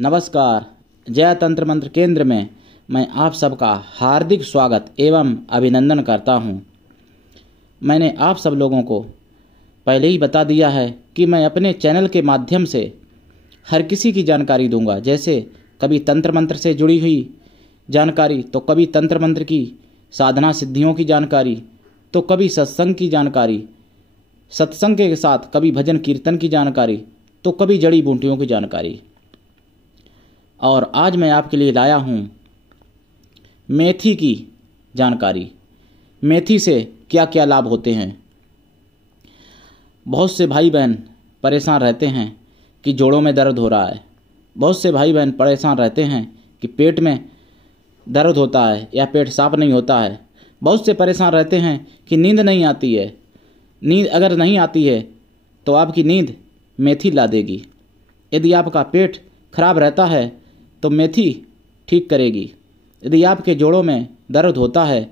नमस्कार। जय तंत्र मंत्र केंद्र में मैं आप सबका हार्दिक स्वागत एवं अभिनंदन करता हूं। मैंने आप सब लोगों को पहले ही बता दिया है कि मैं अपने चैनल के माध्यम से हर किसी की जानकारी दूंगा। जैसे कभी तंत्र मंत्र से जुड़ी हुई जानकारी, तो कभी तंत्र मंत्र की साधना सिद्धियों की जानकारी, तो कभी सत्संग की जानकारी, सत्संग के साथ कभी भजन कीर्तन की जानकारी, तो कभी जड़ी बूटियों की जानकारी। और आज मैं आपके लिए लाया हूँ मेथी की जानकारी। मेथी से क्या क्या लाभ होते हैं। बहुत से भाई बहन परेशान रहते हैं कि जोड़ों में दर्द हो रहा है। बहुत से भाई बहन परेशान रहते हैं कि पेट में दर्द होता है या पेट साफ नहीं होता है। बहुत से परेशान रहते हैं कि नींद नहीं आती है। नींद अगर नहीं आती है तो आपकी नींद मेथी ला देगी। यदि आपका पेट खराब रहता है तो मेथी ठीक करेगी। यदि आपके जोड़ों में दर्द होता है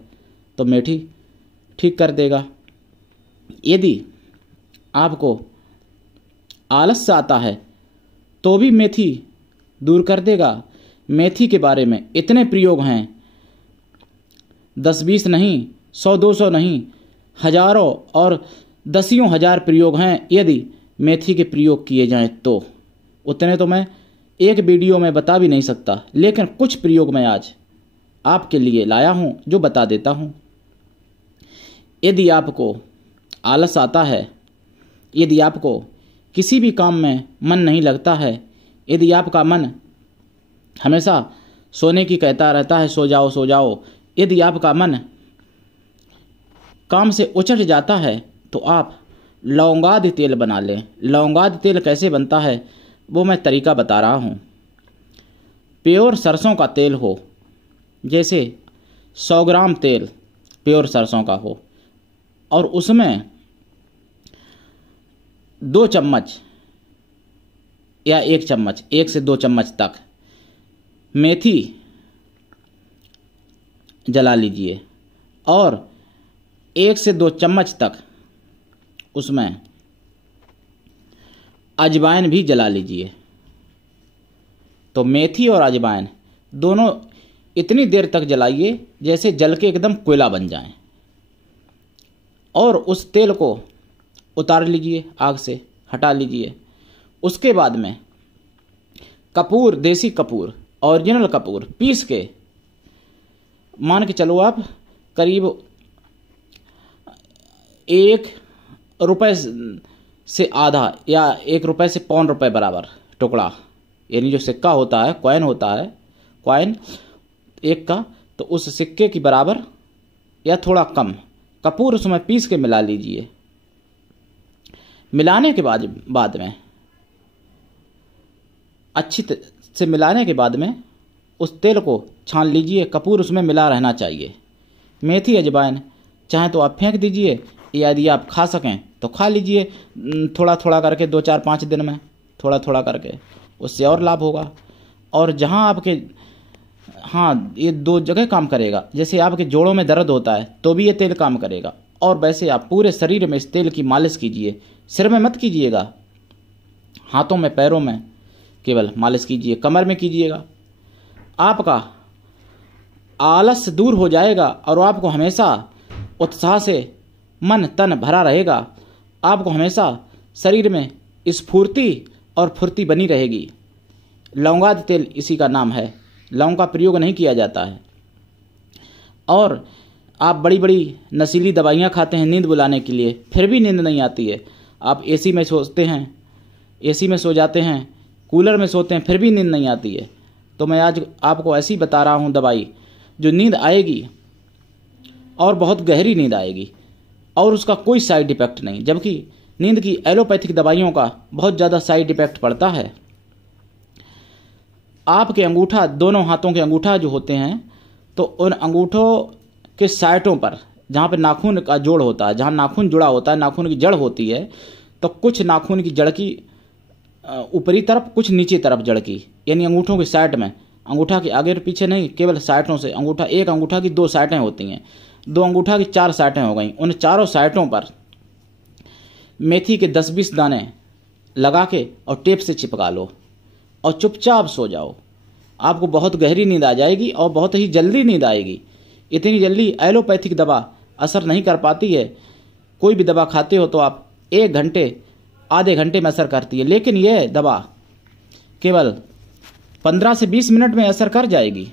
तो मेथी ठीक कर देगा। यदि आपको आलस आता है तो भी मेथी दूर कर देगा। मेथी के बारे में इतने प्रयोग हैं, 10-20 नहीं, 100-200 नहीं, हजारों और दसियों हजार प्रयोग हैं। यदि मेथी के प्रयोग किए जाएं तो उतने तो मैं एक वीडियो में बता भी नहीं सकता, लेकिन कुछ प्रयोग मैं आज आपके लिए लाया हूं जो बता देता हूं। यदि आपको आलस आता है, यदि आपको किसी भी काम में मन नहीं लगता है, यदि आपका मन हमेशा सोने की कहता रहता है, सो जाओ सो जाओ, यदि आपका मन काम से उचट जाता है तो आप लौंगाद तेल बना लें। लौंगाद तेल कैसे बनता है वो मैं तरीका बता रहा हूँ। प्योर सरसों का तेल हो, जैसे 100 ग्राम तेल प्योर सरसों का हो, और उसमें 2 चम्मच या 1 चम्मच, 1 से 2 चम्मच तक मेथी जला लीजिए और 1 से 2 चम्मच तक उसमें अजवाइन भी जला लीजिए। तो मेथी और अजवाइन दोनों इतनी देर तक जलाइए जैसे जल के एकदम कोयला बन जाएं, और उस तेल को उतार लीजिए, आग से हटा लीजिए। उसके बाद में कपूर, देसी कपूर, ओरिजिनल कपूर पीस के, मान के चलो आप करीब 1 रुपये से आधा या 1 रुपये से पौन रुपये बराबर टुकड़ा, यानी जो सिक्का होता है, कॉइन होता है, कॉइन 1 का, तो उस सिक्के की बराबर या थोड़ा कम कपूर उसमें पीस के मिला लीजिए। मिलाने के बाद में अच्छी से मिलाने के बाद में उस तेल को छान लीजिए। कपूर उसमें मिला रहना चाहिए। मेथी अजवाइन चाहे तो आप फेंक दीजिए, या यदि आप खा सकें तो खा लीजिए, थोड़ा थोड़ा करके 2-4-5 दिन में थोड़ा थोड़ा करके, उससे और लाभ होगा। और जहां आपके, हाँ, ये 2 जगह काम करेगा। जैसे आपके जोड़ों में दर्द होता है तो भी ये तेल काम करेगा, और वैसे आप पूरे शरीर में इस तेल की मालिश कीजिए। सिर में मत कीजिएगा, हाथों में पैरों में केवल मालिश कीजिए, कमर में कीजिएगा। आपका आलस दूर हो जाएगा और आपको हमेशा उत्साह से मन तन भरा रहेगा। आपको हमेशा शरीर में स्फूर्ति और फुर्ती बनी रहेगी। लौंगाद तेल इसी का नाम है। लौंग का प्रयोग नहीं किया जाता है। और आप बड़ी बड़ी नशीली दवाइयाँ खाते हैं नींद बुलाने के लिए, फिर भी नींद नहीं आती है। आप एसी में सोते हैं, एसी में सो जाते हैं, कूलर में सोते हैं, फिर भी नींद नहीं आती है। तो मैं आज आपको ऐसी बता रहा हूँ दवाई जो नींद आएगी, और बहुत गहरी नींद आएगी, और उसका कोई साइड इफेक्ट नहीं। जबकि नींद की एलोपैथिक दवाइयों का बहुत ज़्यादा साइड इफेक्ट पड़ता है। आपके अंगूठा, दोनों हाथों के अंगूठा जो होते हैं, तो उन अंगूठों के साइडों पर, जहाँ पे नाखून का जोड़ होता है, जहाँ नाखून जुड़ा होता है, नाखून की जड़ होती है, तो कुछ नाखून की जड़ की ऊपरी तरफ, कुछ नीचे तरफ जड़ की, यानी अंगूठों के साइड में, अंगूठा के आगे और पीछे नहीं, केवल साइडों से। अंगूठा, एक अंगूठा की 2 साइडें होती हैं, 2 अंगूठा की 4 साइडें हो गई। उन चारों साइडों पर मेथी के 10-20 दाने लगा के और टेप से चिपका लो। और चुपचाप सो जाओ। आपको बहुत गहरी नींद आ जाएगी और बहुत ही जल्दी नींद आएगी। इतनी जल्दी एलोपैथिक दवा असर नहीं कर पाती है। कोई भी दवा खाते हो तो आप 1 घंटे आधे घंटे में असर करती है, लेकिन यह दवा केवल 15 से 20 मिनट में असर कर जाएगी।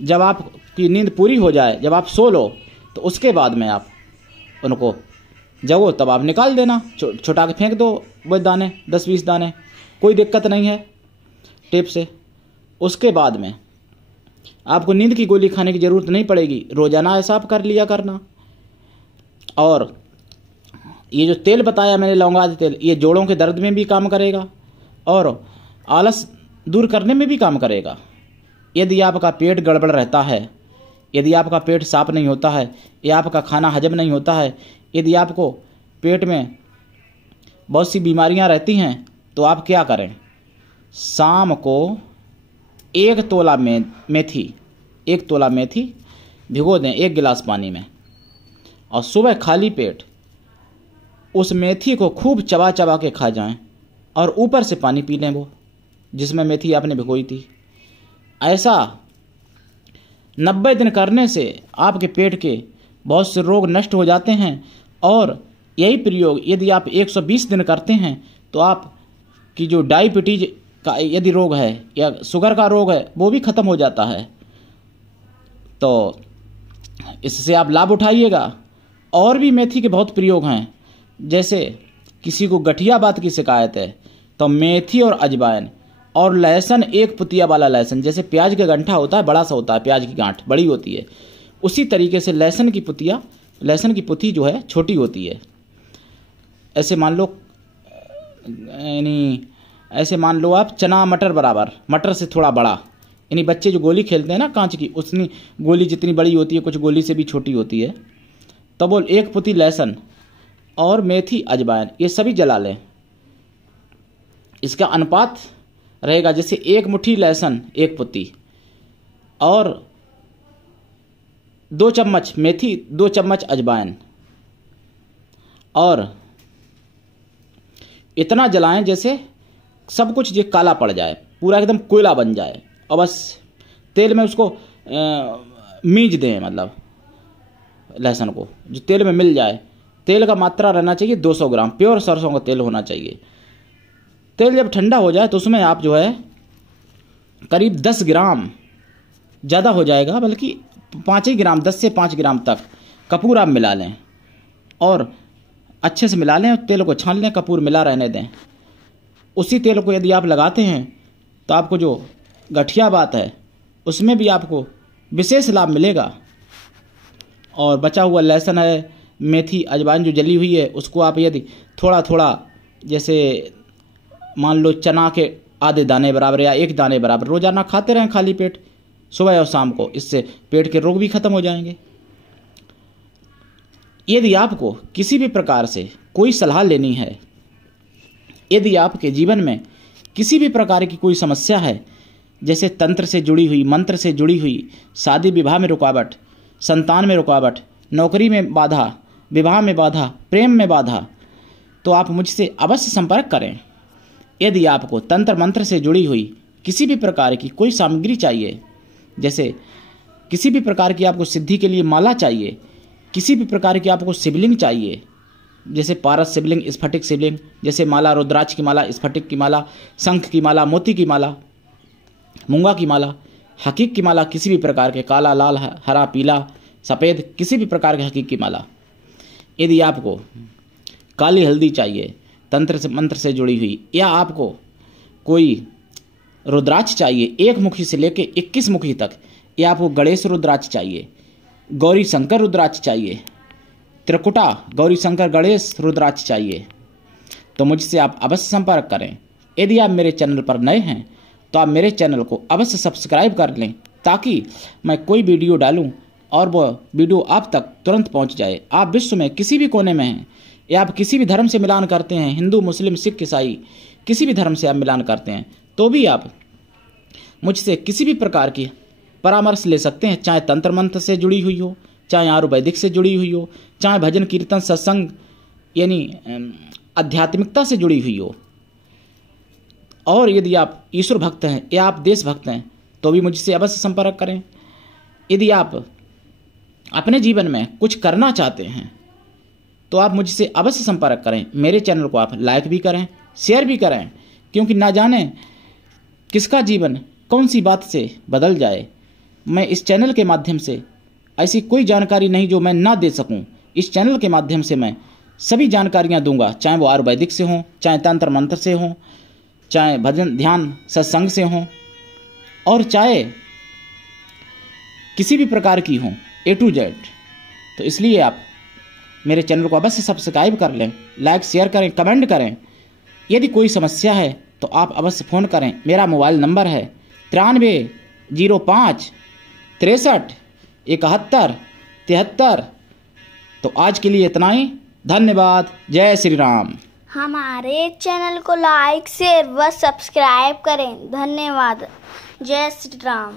जब आपकी नींद पूरी हो जाए, जब आप सो लो, तो उसके बाद में आप उनको जगो तब आप निकाल देना, छुटा के फेंक दो वो दाने, 10-20 दाने, कोई दिक्कत नहीं है टेप से। उसके बाद में आपको नींद की गोली खाने की ज़रूरत नहीं पड़ेगी। रोज़ाना ऐसा आप कर लिया करना। और ये जो तेल बताया मैंने लौंग आदि तेल, ये जोड़ों के दर्द में भी काम करेगा और आलस दूर करने में भी काम करेगा। यदि आपका पेट गड़बड़ रहता है, यदि आपका पेट साफ नहीं होता है, या आपका खाना हजम नहीं होता है, यदि आपको पेट में बहुत सी बीमारियां रहती हैं, तो आप क्या करें? शाम को 1 तोला मेथी 1 तोला मेथी भिगो दें 1 गिलास पानी में, और सुबह खाली पेट उस मेथी को खूब चबा चबा के खा जाएं और ऊपर से पानी पी लें वो जिसमें मेथी आपने भिगोई थी। ऐसा 90 दिन करने से आपके पेट के बहुत से रोग नष्ट हो जाते हैं। और यही प्रयोग यदि आप 120 दिन करते हैं तो आपकी जो डायबिटीज का यदि रोग है या शुगर का रोग है वो भी खत्म हो जाता है। तो इससे आप लाभ उठाइएगा। और भी मेथी के बहुत प्रयोग हैं। जैसे किसी को गठिया बात की शिकायत है तो मेथी और अजवाइन और लहसुन, 1 पुतिया वाला लहसुन, जैसे प्याज का गंठा होता है, बड़ा सा होता है, प्याज की गांठ बड़ी होती है, उसी तरीके से लहसुन की पुती जो है छोटी होती है। ऐसे मान लो आप चना मटर बराबर, मटर से थोड़ा बड़ा, यानी बच्चे जो गोली खेलते हैं ना कांच की, उतनी गोली जितनी बड़ी होती है, कुछ गोली से भी छोटी होती है, तो वो 1 पुती लहसुन और मेथी अजवाइन ये सभी जला लें। इसका अनुपात रहेगा जैसे 1 मुट्ठी लहसुन 1 पुती और 2 चम्मच मेथी, 2 चम्मच अजवाइन, और इतना जलाएं जैसे सब कुछ ये काला पड़ जाए, पूरा एकदम कोयला बन जाए, और बस तेल में उसको मीज दें, मतलब लहसुन को जो तेल में मिल जाए। तेल का मात्रा रहना चाहिए 200 ग्राम, प्योर सरसों का तेल होना चाहिए। तेल जब ठंडा हो जाए तो उसमें आप जो है करीब 10 ग्राम, ज़्यादा हो जाएगा बल्कि 5 ही ग्राम, 10 से 5 ग्राम तक कपूर आप मिला लें और अच्छे से मिला लें। तेल को छान लें, कपूर मिला रहने दें। उसी तेल को यदि आप लगाते हैं तो आपको जो गठिया बात है उसमें भी आपको विशेष लाभ मिलेगा। और बचा हुआ लहसुन है, मेथी अजवाइन जो जली हुई है, उसको आप यदि थोड़ा थोड़ा, जैसे मान लो चना के आधे दाने बराबर या 1 दाने बराबर रोजाना खाते रहें खाली पेट, सुबह और शाम को। इससे पेट के रोग भी खत्म हो जाएंगे। यदि आपको किसी भी प्रकार से कोई सलाह लेनी है, यदि आपके जीवन में किसी भी प्रकार की कोई समस्या है, जैसे तंत्र से जुड़ी हुई, मंत्र से जुड़ी हुई, शादी विवाह में रुकावट, संतान में रुकावट, नौकरी में बाधा, विवाह में बाधा, प्रेम में बाधा, तो आप मुझसे अवश्य संपर्क करें। यदि आपको तंत्र मंत्र से जुड़ी हुई किसी भी प्रकार की कोई सामग्री चाहिए, जैसे किसी भी प्रकार की आपको सिद्धि के लिए माला चाहिए, किसी भी प्रकार की आपको शिवलिंग चाहिए, जैसे पारस शिवलिंग, स्फटिक शिवलिंग, जैसे माला रुद्राक्ष की माला, स्फटिक की माला, शंख की माला, मोती की माला, मूंगा की माला, हकीक की माला, किसी भी प्रकार के काला, लाल, हरा, पीला, सफ़ेद, किसी भी प्रकार के हकीक की माला। यदि आपको काली हल्दी चाहिए तंत्र से मंत्र से जुड़ी हुई, या आपको कोई रुद्राक्ष चाहिए 1 मुखी से लेकर 21 मुखी तक, या आपको गणेश रुद्राक्ष चाहिए, गौरी शंकर रुद्राक्ष चाहिए, त्रिकुटा गौरी शंकर गणेश रुद्राक्ष चाहिए, तो मुझसे आप अवश्य संपर्क करें। यदि आप मेरे चैनल पर नए हैं तो आप मेरे चैनल को अवश्य सब्सक्राइब कर लें, ताकि मैं कोई वीडियो डालूं और वह वीडियो आप तक तुरंत पहुंच जाए। आप विश्व में किसी भी कोने में हैं, या आप किसी भी धर्म से मिलान करते हैं, हिंदू, मुस्लिम, सिख, ईसाई, किसी भी धर्म से आप मिलान करते हैं, तो भी आप मुझसे किसी भी प्रकार की परामर्श ले सकते हैं, चाहे तंत्र मंत्र से जुड़ी हुई हो, चाहे आयुर्वेदिक से जुड़ी हुई हो, चाहे भजन कीर्तन सत्संग यानी आध्यात्मिकता से जुड़ी हुई हो। और यदि आप ईश्वर भक्त हैं या आप देशभक्त हैं तो भी मुझसे अवश्य संपर्क करें। यदि आप अपने जीवन में कुछ करना चाहते हैं तो आप मुझसे अवश्य संपर्क करें। मेरे चैनल को आप लाइक भी करें, शेयर भी करें, क्योंकि ना जाने किसका जीवन कौन सी बात से बदल जाए। मैं इस चैनल के माध्यम से ऐसी कोई जानकारी नहीं जो मैं ना दे सकूं। इस चैनल के माध्यम से मैं सभी जानकारियां दूंगा, चाहे वो आयुर्वेदिक से हों, चाहे तंत्र मंत्र से हों, चाहे भजन ध्यान सत्संग से हों, और चाहे किसी भी प्रकार की हों, A to Z। तो इसलिए आप मेरे चैनल को अवश्य सब्सक्राइब कर लें, लाइक शेयर करें, कमेंट करें। यदि कोई समस्या है तो आप अवश्य फ़ोन करें। मेरा मोबाइल नंबर है 9305 63 71 73। तो आज के लिए इतना ही। धन्यवाद। जय श्री राम। हमारे चैनल को लाइक शेयर व सब्सक्राइब करें। धन्यवाद। जय श्री राम।